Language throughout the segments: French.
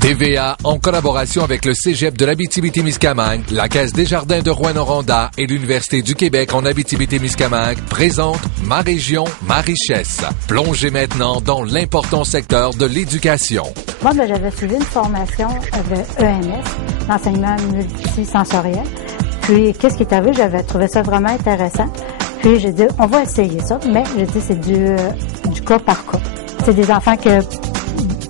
TVA, en collaboration avec le Cégep de l'Abitibi-Témiscamingue, la Caisse Desjardins de Rouyn-Noranda et l'Université du Québec en Abitibi-Témiscamingue, présente Ma région, ma richesse. Plongez maintenant dans l'important secteur de l'éducation. Moi, j'avais suivi une formation avec EMS, l'enseignement multisensoriel. Puis, qu'est-ce qui est arrivé? J'avais trouvé ça vraiment intéressant. Puis, j'ai dit, on va essayer ça, mais j'ai dit, c'est du cas par cas. C'est des enfants que,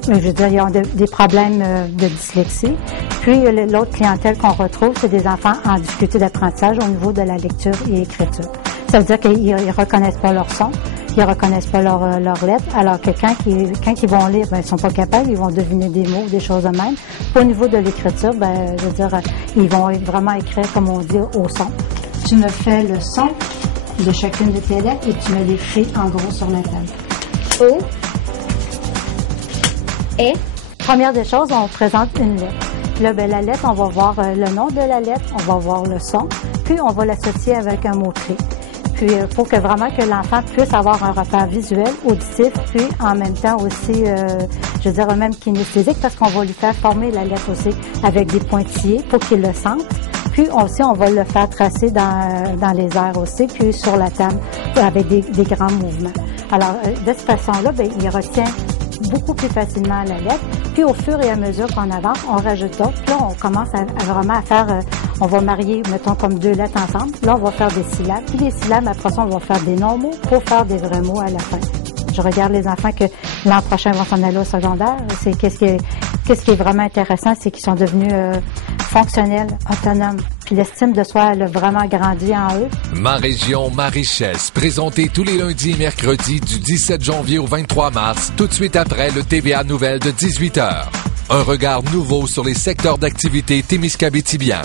je veux dire, ils ont des problèmes de dyslexie. Puis, l'autre clientèle qu'on retrouve, c'est des enfants en difficulté d'apprentissage au niveau de la lecture et l'écriture. Ça veut dire qu'ils reconnaissent pas leur son, ils reconnaissent pas leurs lettres, alors que quand ils vont lire, ben, ils sont pas capables, ils vont deviner des mots, des choses de même. Au niveau de l'écriture, ben, je veux dire, ils vont vraiment écrire, comme on dit, au son. Tu me fais le son de chacune de tes lettres et tu me l'écris en gros sur la table. O. Et. Première des choses, on présente une lettre. Là, ben, la lettre, on va voir le nom de la lettre, on va voir le son, puis on va l'associer avec un mot-clé. Puis, il faut que vraiment que l'enfant puisse avoir un repère visuel, auditif, puis en même temps aussi, je veux dire, même kinesthésique, parce qu'on va lui faire former la lettre aussi avec des pointillés pour qu'il le sente. Puis aussi, on va le faire tracer dans les airs aussi, puis sur la table avec des grands mouvements. Alors, de cette façon-là, ben, il retient beaucoup plus facilement la lettre. Puis au fur et à mesure qu'on avance, on rajoute d'autres. Puis là, on commence à vraiment à faire, on va marier, mettons, comme deux lettres ensemble. Là, on va faire des syllabes. Puis les syllabes, après ça, on va faire des non-mots pour faire des vrais mots à la fin. Je regarde les enfants que l'an prochain vont s'en aller au secondaire. C'est qu'est-ce qui est vraiment intéressant, c'est qu'ils sont devenus fonctionnels, autonomes. Puis l'estime de soi, elle a vraiment grandi en eux. Ma région, ma richesse. Présenté tous les lundis et mercredis du 17 janvier au 23 mars, tout de suite après le TVA Nouvelle de 18h. Un regard nouveau sur les secteurs d'activité témiscabétibiens.